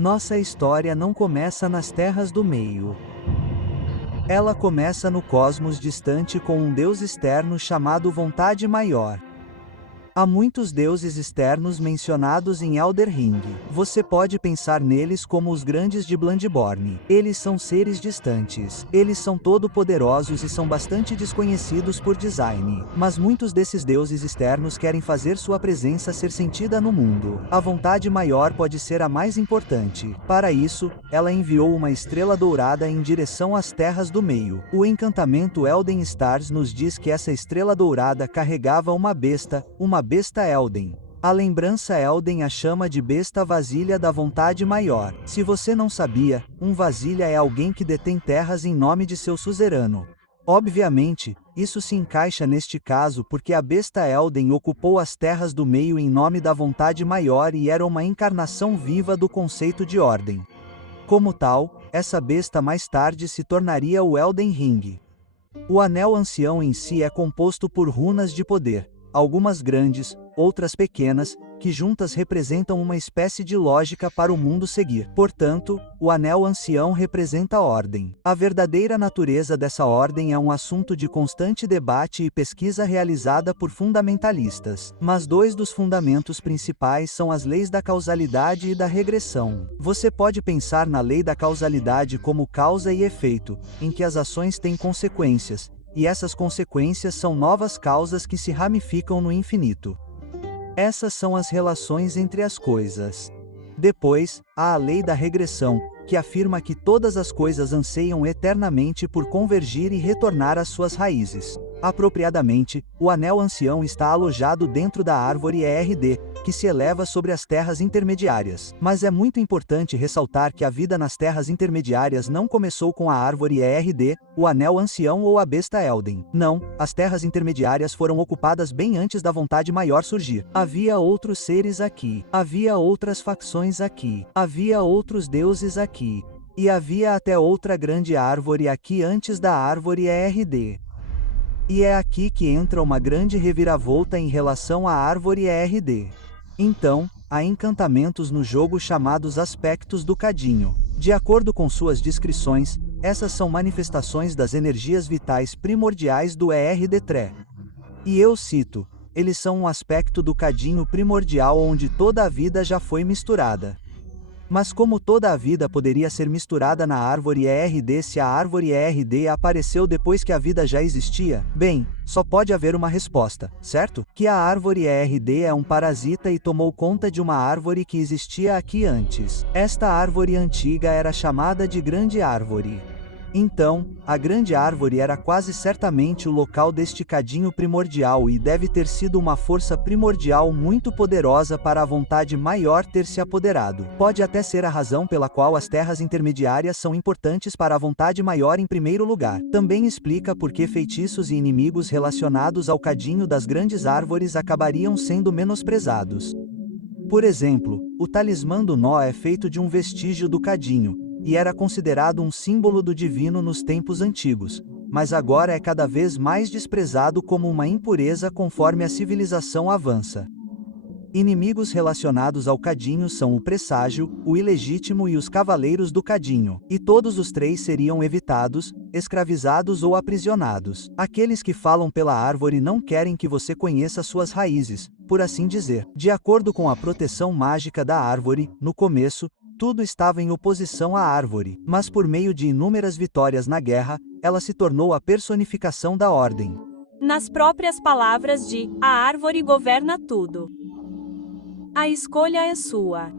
Nossa história não começa nas terras do meio. Ela começa no cosmos distante com um deus externo chamado Vontade Maior. Há muitos deuses externos mencionados em Elden Ring. Você pode pensar neles como os grandes de Bloodborne. Eles são seres distantes. Eles são todo-poderosos e são bastante desconhecidos por design. Mas muitos desses deuses externos querem fazer sua presença ser sentida no mundo. A Vontade Maior pode ser a mais importante. Para isso, ela enviou uma estrela dourada em direção às Terras do Meio. O encantamento Elden Stars nos diz que essa estrela dourada carregava uma besta Elden. A lembrança Elden a chama de besta vasilha da Vontade Maior. Se você não sabia, um vasilha é alguém que detém terras em nome de seu suzerano. Obviamente, isso se encaixa neste caso porque a besta Elden ocupou as Terras do Meio em nome da Vontade Maior e era uma encarnação viva do conceito de ordem. Como tal, essa besta mais tarde se tornaria o Elden Ring. O Anel Ancião em si é composto por runas de poder. Algumas grandes, outras pequenas, que juntas representam uma espécie de lógica para o mundo seguir. Portanto, o Anel Ancião representa a ordem. A verdadeira natureza dessa ordem é um assunto de constante debate e pesquisa realizada por fundamentalistas. Mas dois dos fundamentos principais são as leis da causalidade e da regressão. Você pode pensar na lei da causalidade como causa e efeito, em que as ações têm consequências, e essas consequências são novas causas que se ramificam no infinito. Essas são as relações entre as coisas. Depois, há a lei da regressão, que afirma que todas as coisas anseiam eternamente por convergir e retornar às suas raízes. Apropriadamente, o Anel Ancião está alojado dentro da árvore ERD, que se eleva sobre as terras intermediárias. Mas é muito importante ressaltar que a vida nas terras intermediárias não começou com a árvore ERD, o Anel Ancião ou a besta Elden. Não, as terras intermediárias foram ocupadas bem antes da Vontade Maior surgir. Havia outros seres aqui. Havia outras facções aqui. Havia outros deuses aqui. E havia até outra grande árvore aqui antes da árvore ERD. E é aqui que entra uma grande reviravolta em relação à árvore ERD. Então, há encantamentos no jogo chamados aspectos do cadinho. De acordo com suas descrições, essas são manifestações das energias vitais primordiais do ERD3. E eu cito, eles são um aspecto do cadinho primordial onde toda a vida já foi misturada. Mas como toda a vida poderia ser misturada na árvore ERD se a árvore ERD apareceu depois que a vida já existia? Bem, só pode haver uma resposta, certo? Que a árvore ERD é um parasita e tomou conta de uma árvore que existia aqui antes. Esta árvore antiga era chamada de Grande Árvore. Então, a Grande Árvore era quase certamente o local deste cadinho primordial e deve ter sido uma força primordial muito poderosa para a Vontade Maior ter se apoderado. Pode até ser a razão pela qual as terras intermediárias são importantes para a Vontade Maior em primeiro lugar. Também explica por que feitiços e inimigos relacionados ao cadinho das Grandes Árvores acabariam sendo menosprezados. Por exemplo, o talismã do nó é feito de um vestígio do cadinho, e era considerado um símbolo do divino nos tempos antigos, mas agora é cada vez mais desprezado como uma impureza conforme a civilização avança. Inimigos relacionados ao cadinho são o presságio, o ilegítimo e os cavaleiros do cadinho, e todos os três seriam evitados, escravizados ou aprisionados. Aqueles que falam pela árvore não querem que você conheça suas raízes, por assim dizer. De acordo com a proteção mágica da árvore, no começo, tudo estava em oposição à árvore, mas por meio de inúmeras vitórias na guerra, ela se tornou a personificação da ordem. Nas próprias palavras de "a árvore governa tudo". A escolha é sua.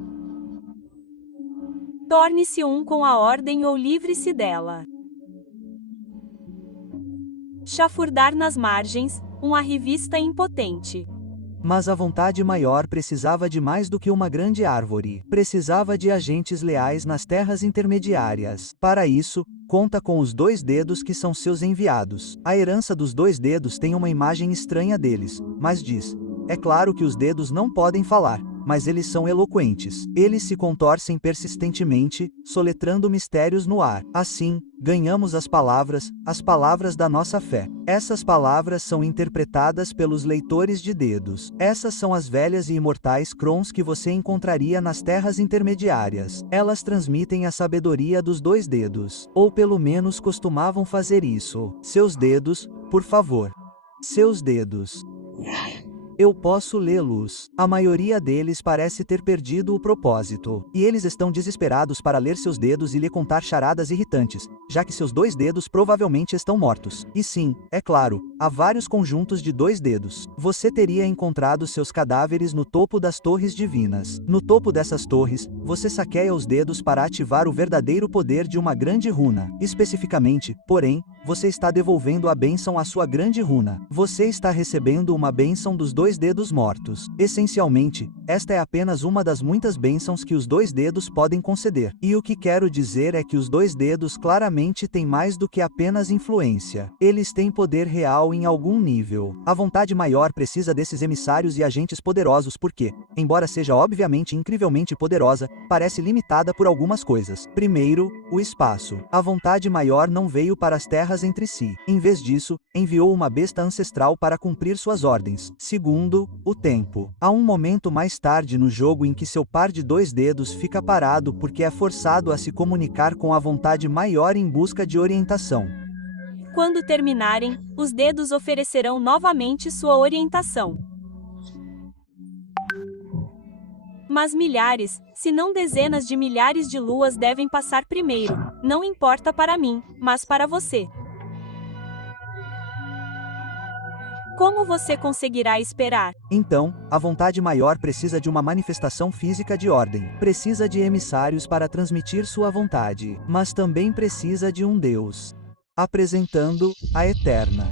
Torne-se um com a ordem ou livre-se dela. Chafurdar nas margens, um arrivista impotente. Mas a Vontade Maior precisava de mais do que uma grande árvore. Precisava de agentes leais nas terras intermediárias. Para isso, conta com os 2 dedos que são seus enviados. A herança dos 2 dedos tem uma imagem estranha deles, mas diz: é claro que os dedos não podem falar. mas eles são eloquentes. Eles se contorcem persistentemente, soletrando mistérios no ar. Assim, ganhamos as palavras da nossa fé. Essas palavras são interpretadas pelos leitores de dedos. Essas são as velhas e imortais crons que você encontraria nas terras intermediárias. Elas transmitem a sabedoria dos dois dedos. Ou pelo menos costumavam fazer isso. Seus dedos, por favor. Seus dedos. Eu posso lê-los. A maioria deles parece ter perdido o propósito. E eles estão desesperados para ler seus dedos e lhe contar charadas irritantes, já que seus dois dedos provavelmente estão mortos. E sim, é claro, há vários conjuntos de dois dedos. Você teria encontrado seus cadáveres no topo das torres divinas. No topo dessas torres, você saqueia os dedos para ativar o verdadeiro poder de uma grande runa. Especificamente, porém, você está devolvendo a bênção à sua grande runa. Você está recebendo uma bênção dos dois dedos mortos. Essencialmente, esta é apenas uma das muitas bênçãos que os dois dedos podem conceder. E o que quero dizer é que os dois dedos claramente têm mais do que apenas influência. Eles têm poder real em algum nível. A vontade maior precisa desses emissários e agentes poderosos porque, embora seja obviamente incrivelmente poderosa, parece limitada por algumas coisas. Primeiro, o espaço. A vontade maior não veio para as terras entre si. Em vez disso, enviou uma besta ancestral para cumprir suas ordens. Segundo, o tempo. Há um momento mais tarde no jogo em que seu par de dois dedos fica parado porque é forçado a se comunicar com a vontade maior em busca de orientação. Quando terminarem, os dedos oferecerão novamente sua orientação. Mas milhares, se não dezenas de milhares de luas devem passar primeiro. Não importa para mim, mas para você. Como você conseguirá esperar? Então, a vontade maior precisa de uma manifestação física de ordem. Precisa de emissários para transmitir sua vontade. Mas também precisa de um Deus. Apresentando a Eterna.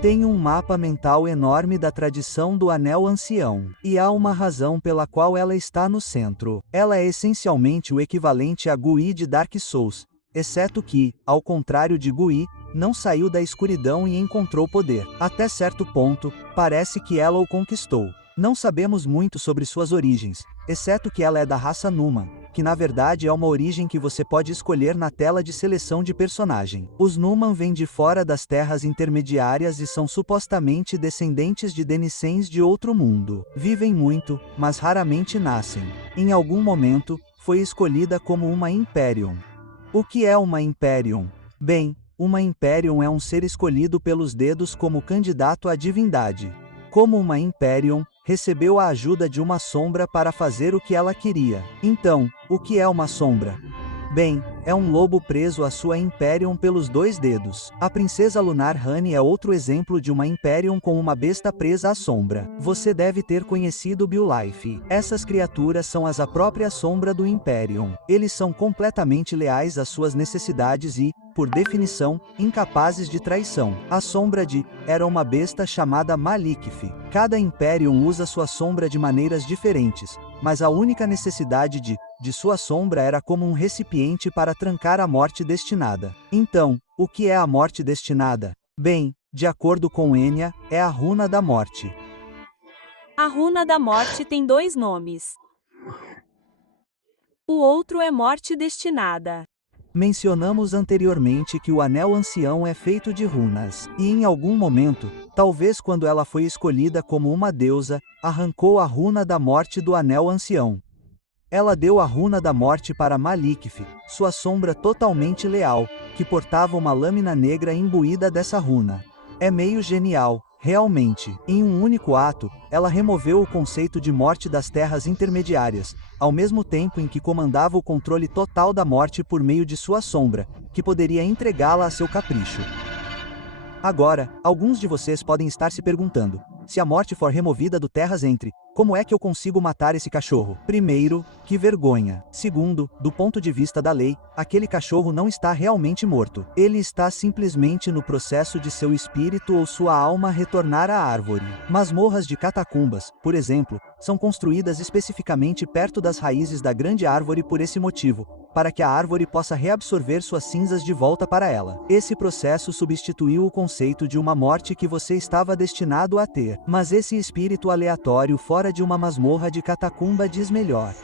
Tem um mapa mental enorme da tradição do Anel Ancião. E há uma razão pela qual ela está no centro. Ela é essencialmente o equivalente a Gui de Dark Souls, exceto que, ao contrário de Gui, não saiu da escuridão e encontrou poder. Até certo ponto, parece que ela o conquistou. Não sabemos muito sobre suas origens, exceto que ela é da raça Numan, que na verdade é uma origem que você pode escolher na tela de seleção de personagem. Os Numan vêm de fora das terras intermediárias e são supostamente descendentes de Denissens de outro mundo. Vivem muito, mas raramente nascem. Em algum momento, foi escolhida como uma Imperium. O que é uma Imperium? Bem, uma Imperium é um ser escolhido pelos dedos como candidato à divindade. Como uma Imperium, recebeu a ajuda de uma sombra para fazer o que ela queria. Então, o que é uma sombra? Bem, é um lobo preso à sua Imperium pelos dois dedos. A princesa Lunar Honey é outro exemplo de uma Imperium com uma besta presa à sombra. Você deve ter conhecido Beowulf. Essas criaturas são a própria sombra do Imperium. Eles são completamente leais às suas necessidades e, por definição, incapazes de traição. A sombra de era uma besta chamada Malikif. Cada Imperium usa sua sombra de maneiras diferentes, mas a única necessidade de sua sombra era como um recipiente para trancar a morte destinada. Então, o que é a morte destinada? Bem, de acordo com Enya, é a runa da morte. A runa da morte tem dois nomes. O outro é morte destinada. Mencionamos anteriormente que o Anel Ancião é feito de runas, e em algum momento, talvez quando ela foi escolhida como uma deusa, arrancou a runa da morte do Anel Ancião. Ela deu a runa da morte para Malikif, sua sombra totalmente leal, que portava uma lâmina negra imbuída dessa runa. É meio genial, realmente. Em um único ato, ela removeu o conceito de morte das terras intermediárias, ao mesmo tempo em que comandava o controle total da morte por meio de sua sombra, que poderia entregá-la a seu capricho. Agora, alguns de vocês podem estar se perguntando: se a morte for removida do Terras Entre, como é que eu consigo matar esse cachorro? Primeiro, que vergonha. Segundo, do ponto de vista da lei, aquele cachorro não está realmente morto. Ele está simplesmente no processo de seu espírito ou sua alma retornar à árvore. Masmorras de catacumbas, por exemplo, são construídas especificamente perto das raízes da grande árvore por esse motivo, para que a árvore possa reabsorver suas cinzas de volta para ela. Esse processo substituiu o conceito de uma morte que você estava destinado a ter. Mas esse espírito aleatório fora de uma masmorra de catacumba diz melhor.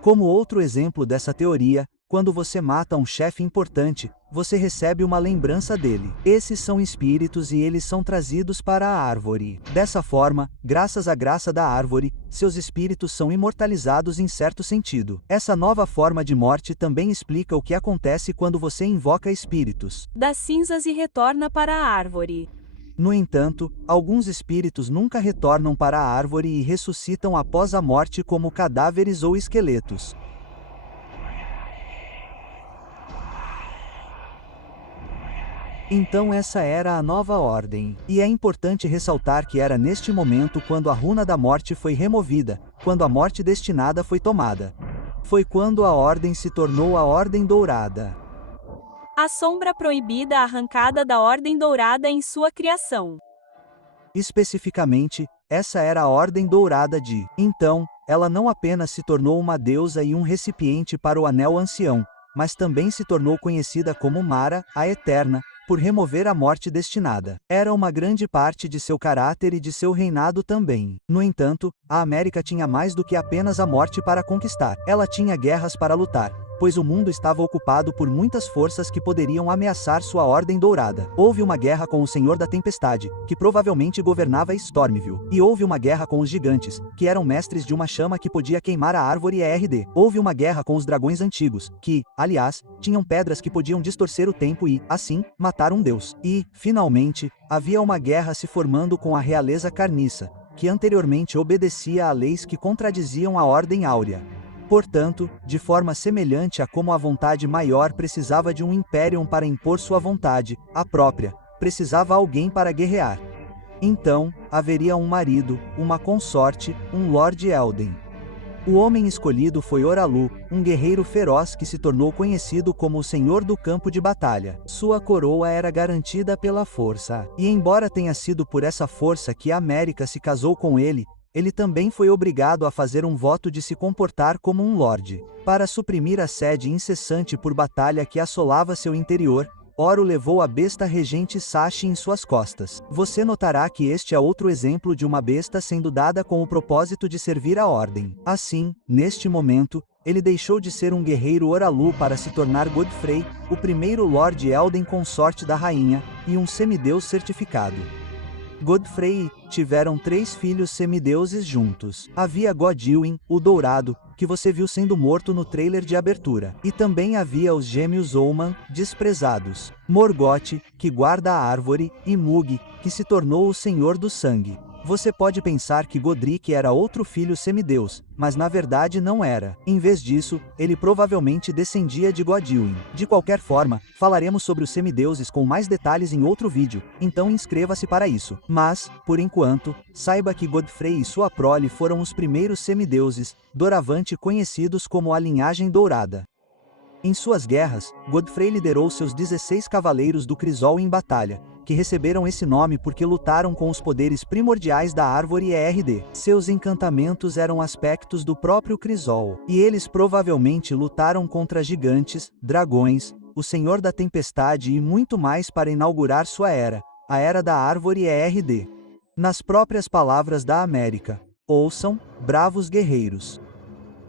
Como outro exemplo dessa teoria, quando você mata um chefe importante, você recebe uma lembrança dele. Esses são espíritos e eles são trazidos para a árvore. Dessa forma, graças à graça da árvore, seus espíritos são imortalizados em certo sentido. Essa nova forma de morte também explica o que acontece quando você invoca espíritos das cinzas e retorna para a árvore. No entanto, alguns espíritos nunca retornam para a árvore e ressuscitam após a morte como cadáveres ou esqueletos. Então essa era a nova ordem. E é importante ressaltar que era neste momento quando a runa da morte foi removida, quando a morte destinada foi tomada. Foi quando a ordem se tornou a Ordem Dourada. A sombra proibida arrancada da Ordem Dourada em sua criação. Especificamente, essa era a Ordem Dourada de. Então, ela não apenas se tornou uma deusa e um recipiente para o Anel Ancião, mas também se tornou conhecida como Mara, a Eterna, por remover a morte destinada. Era uma grande parte de seu caráter e de seu reinado também. No entanto, a América tinha mais do que apenas a morte para conquistar. Ela tinha guerras para lutar, pois o mundo estava ocupado por muitas forças que poderiam ameaçar sua Ordem Dourada. Houve uma guerra com o Senhor da Tempestade, que provavelmente governava Stormville. E houve uma guerra com os gigantes, que eram mestres de uma chama que podia queimar a árvore ERD. Houve uma guerra com os dragões antigos, que, aliás, tinham pedras que podiam distorcer o tempo e, assim, matar um deus. E, finalmente, havia uma guerra se formando com a realeza carniça, que anteriormente obedecia a leis que contradiziam a Ordem Áurea. Portanto, de forma semelhante a como a vontade maior precisava de um Imperium para impor sua vontade, a própria, precisava alguém para guerrear. Então, haveria um marido, uma consorte, um Lord Elden. O homem escolhido foi Oralu, um guerreiro feroz que se tornou conhecido como o Senhor do Campo de Batalha. Sua coroa era garantida pela força. E embora tenha sido por essa força que a América se casou com ele, ele também foi obrigado a fazer um voto de se comportar como um lorde. Para suprimir a sede incessante por batalha que assolava seu interior, Oro levou a besta regente Sashi em suas costas. Você notará que este é outro exemplo de uma besta sendo dada com o propósito de servir a ordem. Assim, neste momento, ele deixou de ser um guerreiro Oralu para se tornar Godfrey, o primeiro Lord Elden consorte da rainha, e um semideus certificado. Godfrey tiveram 3 filhos semideuses juntos. Havia Godwyn, o Dourado, que você viu sendo morto no trailer de abertura. E também havia os gêmeos Oman, desprezados. Morgoth, que guarda a árvore, e Mug, que se tornou o Senhor do Sangue. Você pode pensar que Godric era outro filho semideus, mas na verdade não era. Em vez disso, ele provavelmente descendia de Godwyn. De qualquer forma, falaremos sobre os semideuses com mais detalhes em outro vídeo, então inscreva-se para isso. Mas, por enquanto, saiba que Godfrey e sua prole foram os primeiros semideuses, doravante conhecidos como a Linhagem Dourada. Em suas guerras, Godfrey liderou seus 16 cavaleiros do Crisol em batalha, que receberam esse nome porque lutaram com os poderes primordiais da árvore ERD. Seus encantamentos eram aspectos do próprio Crisol, e eles provavelmente lutaram contra gigantes, dragões, o Senhor da Tempestade e muito mais para inaugurar sua era, a Era da Árvore ERD. Nas próprias palavras da América: ouçam, bravos guerreiros.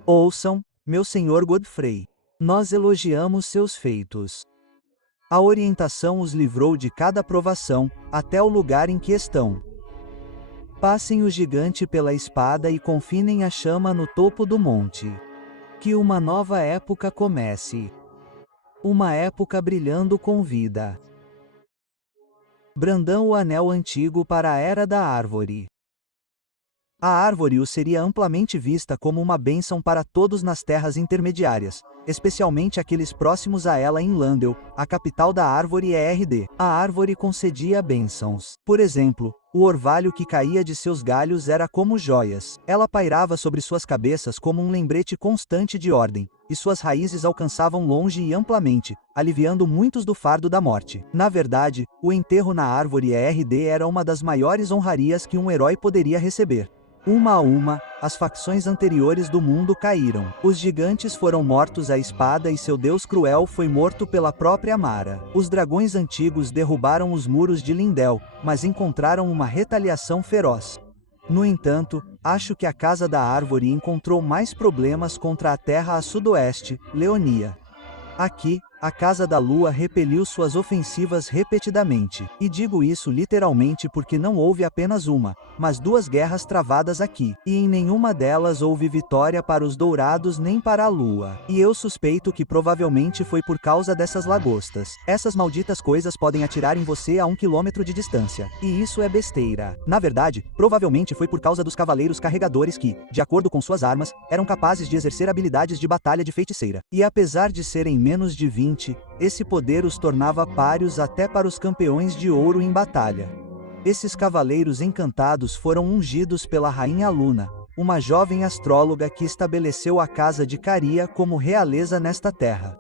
Ouçam, meu senhor Godfrey. Nós elogiamos seus feitos. A orientação os livrou de cada provação, até o lugar em que estão. Passem o gigante pela espada e confinem a chama no topo do monte. Que uma nova época comece. Uma época brilhando com vida. Brandão o anel antigo para a Era da Árvore. A árvore o seria amplamente vista como uma bênção para todos nas terras intermediárias, especialmente aqueles próximos a ela em Landel, a capital da árvore ERD. A árvore concedia bênçãos. Por exemplo, o orvalho que caía de seus galhos era como joias. Ela pairava sobre suas cabeças como um lembrete constante de ordem, e suas raízes alcançavam longe e amplamente, aliviando muitos do fardo da morte. Na verdade, o enterro na árvore ERD era uma das maiores honrarias que um herói poderia receber. Uma a uma, as facções anteriores do mundo caíram. Os gigantes foram mortos à espada e seu deus cruel foi morto pela própria Mara. Os dragões antigos derrubaram os muros de Lindel, mas encontraram uma retaliação feroz. No entanto, acho que a Casa da Árvore encontrou mais problemas contra a terra a sudoeste, Leonia. Aqui, a Casa da Lua repeliu suas ofensivas repetidamente, e digo isso literalmente porque não houve apenas uma, mas duas guerras travadas aqui, e em nenhuma delas houve vitória para os Dourados nem para a Lua. E eu suspeito que provavelmente foi por causa dessas lagostas. Essas malditas coisas podem atirar em você a 1 quilômetro de distância, e isso é besteira. Na verdade, provavelmente foi por causa dos cavaleiros carregadores que, de acordo com suas armas, eram capazes de exercer habilidades de batalha de feiticeira. E apesar de serem menos de 20, esse poder os tornava páreos até para os campeões de ouro em batalha. Esses cavaleiros encantados foram ungidos pela Rainha Luna, uma jovem astróloga que estabeleceu a Casa de Caria como realeza nesta terra.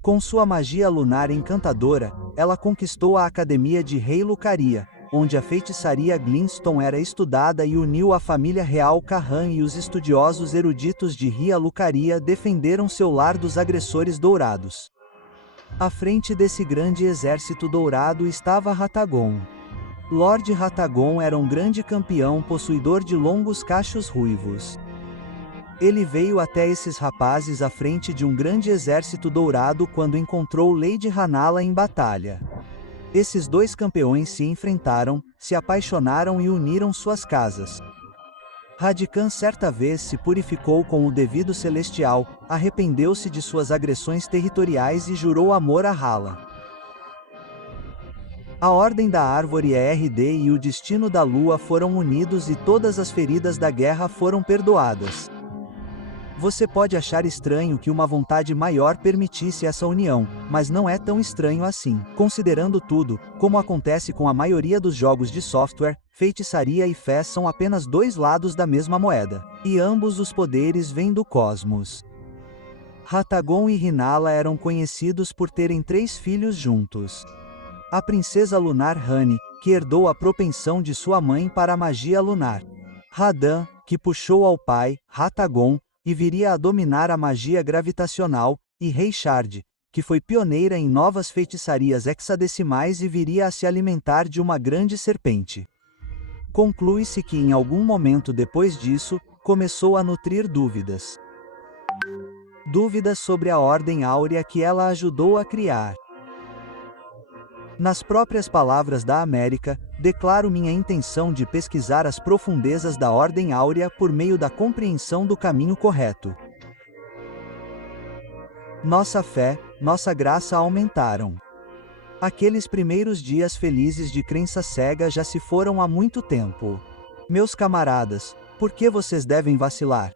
Com sua magia lunar encantadora, ela conquistou a Academia de Rei Lucaria, onde a feitiçaria Glintstone era estudada e uniu a família real Kahan e os estudiosos eruditos de Ria Lucaria defenderam seu lar dos agressores dourados. À frente desse grande exército dourado estava Ratagon. Lord Ratagon era um grande campeão possuidor de longos cachos ruivos. Ele veio até esses rapazes à frente de um grande exército dourado quando encontrou Lady Hanala em batalha. Esses dois campeões se enfrentaram, se apaixonaram e uniram suas casas. Radican certa vez se purificou com o devido celestial, arrependeu-se de suas agressões territoriais e jurou amor a Hala. A Ordem da Árvore ERD e o Destino da Lua foram unidos e todas as feridas da guerra foram perdoadas. Você pode achar estranho que uma vontade maior permitisse essa união, mas não é tão estranho assim. Considerando tudo, como acontece com a maioria dos jogos de software, feitiçaria e fé são apenas dois lados da mesma moeda. E ambos os poderes vêm do cosmos. Ratagon e Rinala eram conhecidos por terem 3 filhos juntos. A princesa lunar Rani, que herdou a propensão de sua mãe para a magia lunar. Radan, que puxou ao pai, Ratagon, e viria a dominar a magia gravitacional, e Reishard, que foi pioneira em novas feitiçarias hexadecimais e viria a se alimentar de uma grande serpente. Conclui-se que em algum momento depois disso, começou a nutrir dúvidas. Dúvidas sobre a Ordem Áurea que ela ajudou a criar. Nas próprias palavras da América, declaro minha intenção de pesquisar as profundezas da Ordem Áurea por meio da compreensão do caminho correto. Nossa fé, nossa graça aumentaram. Aqueles primeiros dias felizes de crença cega já se foram há muito tempo. Meus camaradas, por que vocês devem vacilar?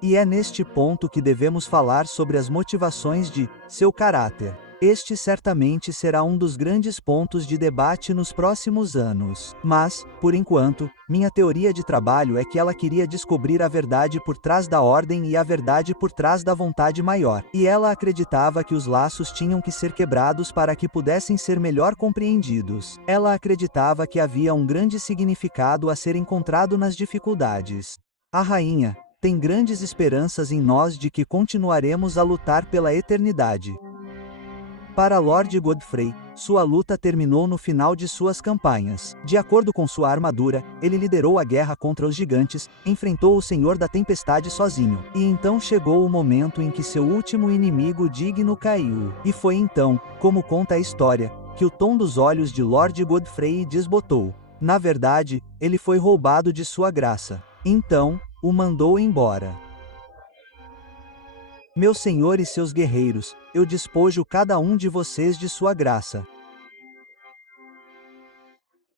E é neste ponto que devemos falar sobre as motivações de seu caráter. Este certamente será um dos grandes pontos de debate nos próximos anos. Mas, por enquanto, minha teoria de trabalho é que ela queria descobrir a verdade por trás da ordem e a verdade por trás da vontade maior. E ela acreditava que os laços tinham que ser quebrados para que pudessem ser melhor compreendidos. Ela acreditava que havia um grande significado a ser encontrado nas dificuldades. A rainha tem grandes esperanças em nós de que continuaremos a lutar pela eternidade. Para Lord Godfrey, sua luta terminou no final de suas campanhas. De acordo com sua armadura, ele liderou a guerra contra os gigantes, enfrentou o Senhor da Tempestade sozinho. E então chegou o momento em que seu último inimigo digno caiu. E foi então, como conta a história, que o tom dos olhos de Lord Godfrey desbotou. Na verdade, ele foi roubado de sua graça. Então, o mandou embora. Meu senhor e seus guerreiros, eu despojo cada um de vocês de sua graça.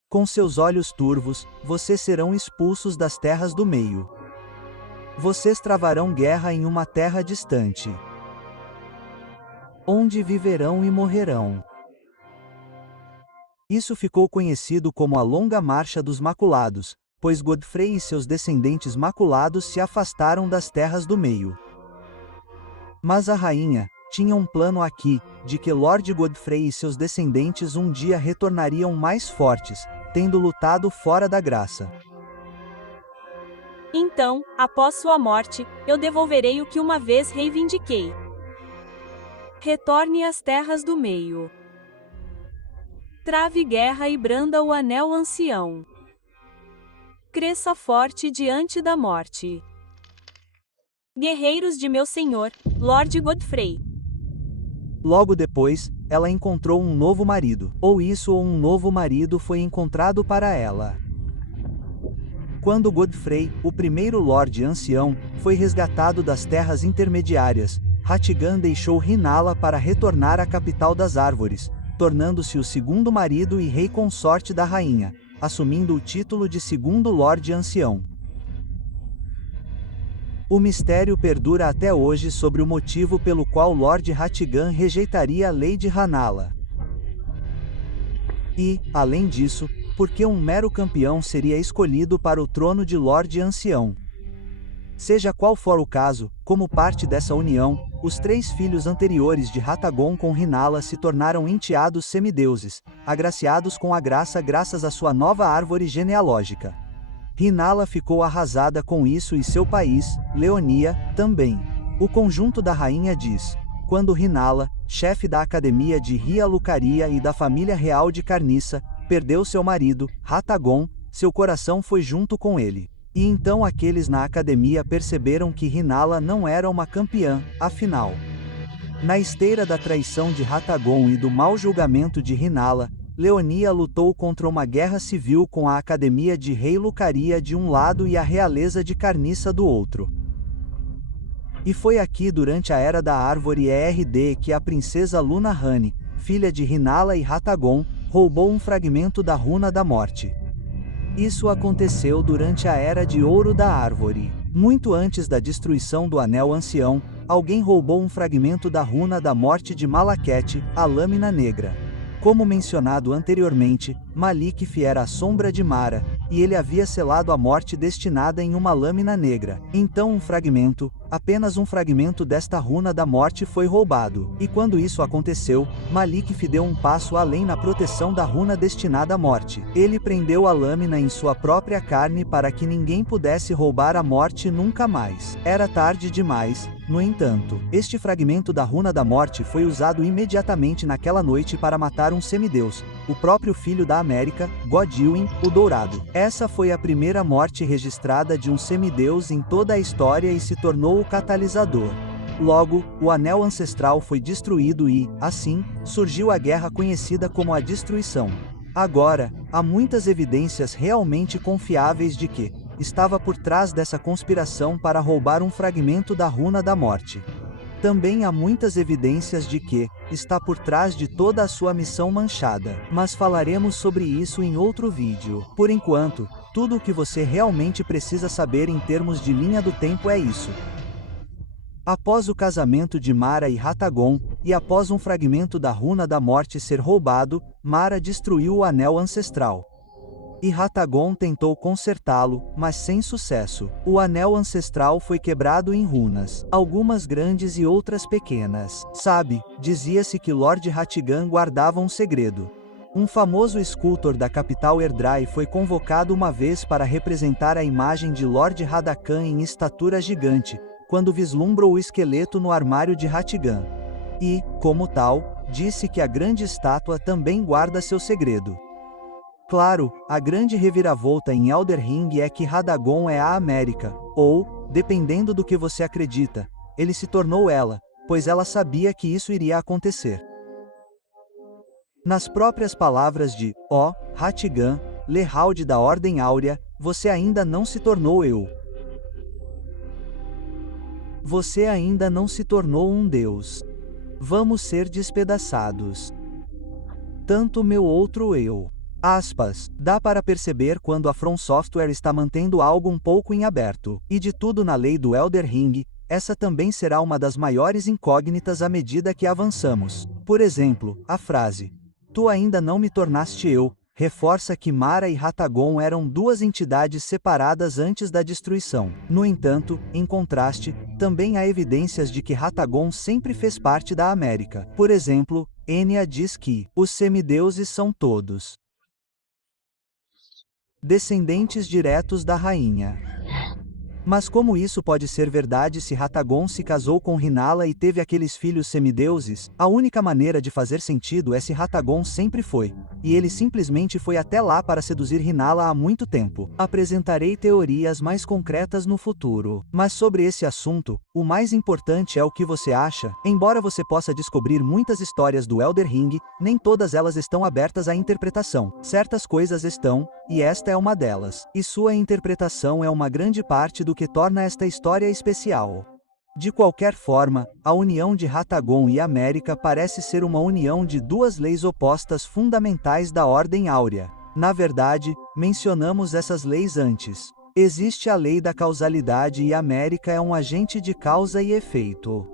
Com seus olhos turvos, vocês serão expulsos das terras do meio. Vocês travarão guerra em uma terra distante, onde viverão e morrerão. Isso ficou conhecido como a Longa Marcha dos Maculados, pois Godfrey e seus descendentes maculados se afastaram das terras do meio. Mas a rainha tinha um plano aqui, de que Lord Godfrey e seus descendentes um dia retornariam mais fortes, tendo lutado fora da graça. Então, após sua morte, eu devolverei o que uma vez reivindiquei. Retorne às terras do meio. Trave guerra e branda o anel ancião. Cresça forte diante da morte. Guerreiros de meu senhor, Lord Godfrey. Logo depois, ela encontrou um novo marido, ou um novo marido foi encontrado para ela. Quando Godfrey, o primeiro Lorde Ancião, foi resgatado das terras intermediárias, Hatigan deixou Rhinala para retornar à capital das árvores, tornando-se o segundo marido e rei consorte da rainha, assumindo o título de segundo Lorde Ancião. O mistério perdura até hoje sobre o motivo pelo qual Lord Hatigan rejeitaria a lei de Rhinala. E, além disso, por que um mero campeão seria escolhido para o trono de Lorde Ancião. Seja qual for o caso, como parte dessa união, os 3 filhos anteriores de Hatagon com Rhinala se tornaram enteados semideuses, agraciados com a graça graças à sua nova árvore genealógica. Rhinala ficou arrasada com isso e seu país, Leonia, também. O conjunto da rainha diz: quando Rhinala, chefe da Academia de Ria Lucaria e da família real de Carniça, perdeu seu marido, Hatagon, seu coração foi junto com ele. E então aqueles na academia perceberam que Rhinala não era uma campeã, afinal. Na esteira da traição de Hatagon e do mau julgamento de Rhinala, Leonia lutou contra uma guerra civil com a Academia de Rei Lucaria de um lado e a realeza de Carniça do outro. E foi aqui durante a Era da Árvore ERD que a princesa Lunahane, filha de Rhinala e Hatagon, roubou um fragmento da Runa da Morte. Isso aconteceu durante a Era de Ouro da Árvore. Muito antes da destruição do Anel Ancião, alguém roubou um fragmento da Runa da Morte de Malaketh, a Lâmina Negra. Como mencionado anteriormente, Malekith era a sombra de Mara, e ele havia selado a morte destinada em uma lâmina negra. Então um fragmento, apenas um fragmento desta runa da morte foi roubado. E quando isso aconteceu, Malekith deu um passo além na proteção da runa destinada à morte. Ele prendeu a lâmina em sua própria carne para que ninguém pudesse roubar a morte nunca mais. Era tarde demais. No entanto, este fragmento da Runa da Morte foi usado imediatamente naquela noite para matar um semideus, o próprio filho da América, Godwyn, o Dourado. Essa foi a primeira morte registrada de um semideus em toda a história e se tornou o catalisador. Logo, o Anel Ancestral foi destruído e, assim, surgiu a guerra conhecida como a Destruição. Agora, há muitas evidências realmente confiáveis de que estava por trás dessa conspiração para roubar um fragmento da Runa da Morte. Também há muitas evidências de que está por trás de toda a sua missão manchada, mas falaremos sobre isso em outro vídeo. Por enquanto, tudo o que você realmente precisa saber em termos de linha do tempo é isso. Após o casamento de Mara e Hatagon, e após um fragmento da Runa da Morte ser roubado, Mara destruiu o Anel Ancestral. E Hatagon tentou consertá-lo, mas sem sucesso. O Anel Ancestral foi quebrado em runas, algumas grandes e outras pequenas. Sabe, dizia-se que Lord Hatigan guardava um segredo. Um famoso escultor da capital Erdrai foi convocado uma vez para representar a imagem de Lord Hadakan em estatura gigante, quando vislumbrou o esqueleto no armário de Hatigan. E, como tal, disse que a grande estátua também guarda seu segredo. Claro, a grande reviravolta em Elder Ring é que Radagon é a América, ou, dependendo do que você acredita, ele se tornou ela, pois ela sabia que isso iria acontecer. Nas próprias palavras de, Hatigan, Lehald da Ordem Áurea, você ainda não se tornou eu. Você ainda não se tornou um deus. Vamos ser despedaçados. Tanto meu outro eu. Aspas, dá para perceber quando a From Software está mantendo algo um pouco em aberto. E de tudo na lei do Elder Ring, essa também será uma das maiores incógnitas à medida que avançamos. Por exemplo, a frase, tu ainda não me tornaste eu, reforça que Mara e Hatagon eram duas entidades separadas antes da destruição. No entanto, em contraste, também há evidências de que Hatagon sempre fez parte da América. Por exemplo, Enya diz que os semideuses são todos descendentes diretos da rainha. Mas como isso pode ser verdade se Ratagon se casou com Rinaala e teve aqueles filhos semideuses? A única maneira de fazer sentido é se Ratagon sempre foi. E ele simplesmente foi até lá para seduzir Rinaala há muito tempo. Apresentarei teorias mais concretas no futuro. Mas sobre esse assunto, o mais importante é o que você acha. Embora você possa descobrir muitas histórias do Elden Ring, nem todas elas estão abertas à interpretação. Certas coisas estão, e esta é uma delas. E sua interpretação é uma grande parte do que torna esta história especial. De qualquer forma, a união de Ratagon e América parece ser uma união de duas leis opostas fundamentais da Ordem Áurea. Na verdade, mencionamos essas leis antes. Existe a lei da causalidade e América é um agente de causa e efeito.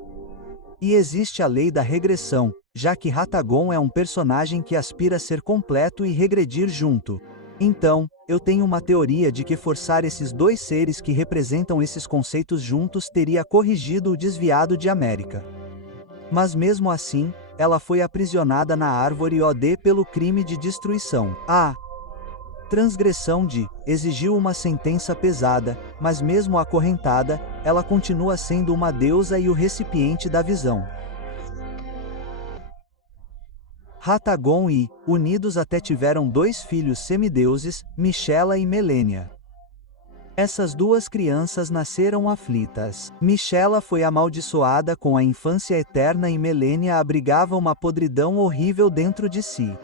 E existe a lei da regressão, já que Ratagon é um personagem que aspira a ser completo e regredir junto. Então, eu tenho uma teoria de que forçar esses dois seres que representam esses conceitos juntos teria corrigido o desviado de América. Mas mesmo assim, ela foi aprisionada na árvore OD pelo crime de destruição. A transgressão exigiu uma sentença pesada, mas mesmo acorrentada, ela continua sendo uma deusa e o recipiente da visão. Ratagon unidos até tiveram dois filhos semideuses, Michela e Melenia. Essas duas crianças nasceram aflitas. Michela foi amaldiçoada com a infância eterna e Melenia abrigava uma podridão horrível dentro de si.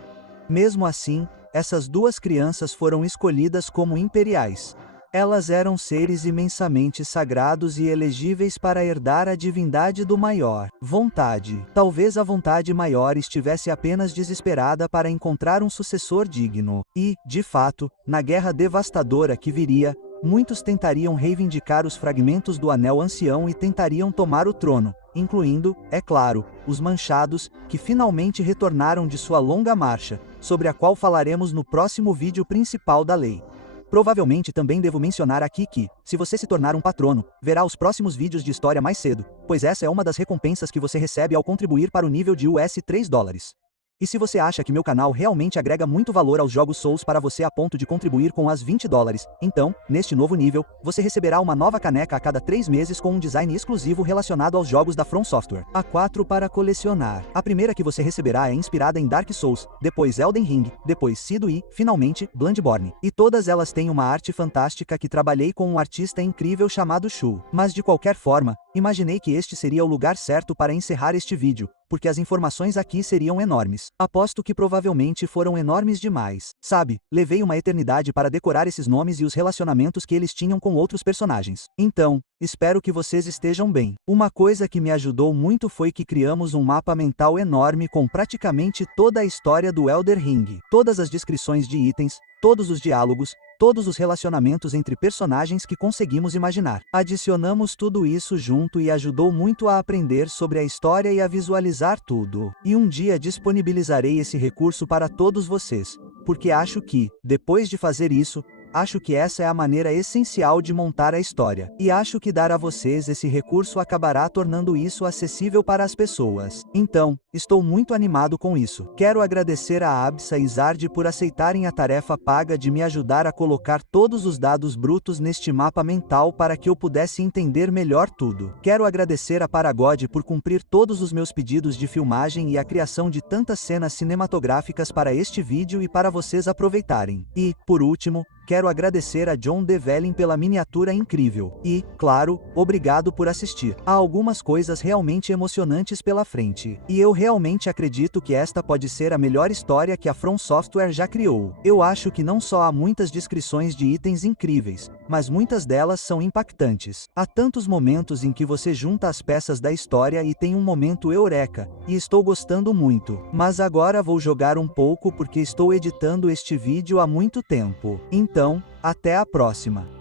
Mesmo assim, essas duas crianças foram escolhidas como imperiais. Elas eram seres imensamente sagrados e elegíveis para herdar a divindade do maior vontade. Talvez a vontade maior estivesse apenas desesperada para encontrar um sucessor digno. E, de fato, na guerra devastadora que viria, muitos tentariam reivindicar os fragmentos do Anel Ancião e tentariam tomar o trono, incluindo, é claro, os Manchados, que finalmente retornaram de sua longa marcha, sobre a qual falaremos no próximo vídeo principal da lei. Provavelmente também devo mencionar aqui que, se você se tornar um patrono, verá os próximos vídeos de história mais cedo, pois essa é uma das recompensas que você recebe ao contribuir para o nível de $3. E se você acha que meu canal realmente agrega muito valor aos jogos Souls para você a ponto de contribuir com as $20, então, neste novo nível, você receberá uma nova caneca a cada 3 meses com um design exclusivo relacionado aos jogos da From Software. Há 4 para colecionar. A primeira que você receberá é inspirada em Dark Souls, depois Elden Ring, depois Sido e, finalmente, Bloodborne. E todas elas têm uma arte fantástica que trabalhei com um artista incrível chamado Shu. Mas de qualquer forma, imaginei que este seria o lugar certo para encerrar este vídeo, porque as informações aqui seriam enormes. Aposto que provavelmente foram enormes demais. Sabe, levei uma eternidade para decorar esses nomes e os relacionamentos que eles tinham com outros personagens. Então, espero que vocês estejam bem. Uma coisa que me ajudou muito foi que criamos um mapa mental enorme com praticamente toda a história do Elden Ring. Todas as descrições de itens, todos os diálogos, todos os relacionamentos entre personagens que conseguimos imaginar. Adicionamos tudo isso junto e ajudou muito a aprender sobre a história e a visualizar tudo. E um dia disponibilizarei esse recurso para todos vocês, porque acho que, depois de fazer isso, acho que essa é a maneira essencial de montar a história. E acho que dar a vocês esse recurso acabará tornando isso acessível para as pessoas. Então, estou muito animado com isso. Quero agradecer a Absa e Zard por aceitarem a tarefa paga de me ajudar a colocar todos os dados brutos neste mapa mental para que eu pudesse entender melhor tudo. Quero agradecer a Paragod por cumprir todos os meus pedidos de filmagem e a criação de tantas cenas cinematográficas para este vídeo e para vocês aproveitarem. E, por último, quero agradecer a John Devellin pela miniatura incrível. E, claro, obrigado por assistir. Há algumas coisas realmente emocionantes pela frente. E eu realmente acredito que esta pode ser a melhor história que a From Software já criou. Eu acho que não só há muitas descrições de itens incríveis, mas muitas delas são impactantes. Há tantos momentos em que você junta as peças da história e tem um momento eureka, e estou gostando muito. Mas agora vou jogar um pouco porque estou editando este vídeo há muito tempo. Então, até a próxima.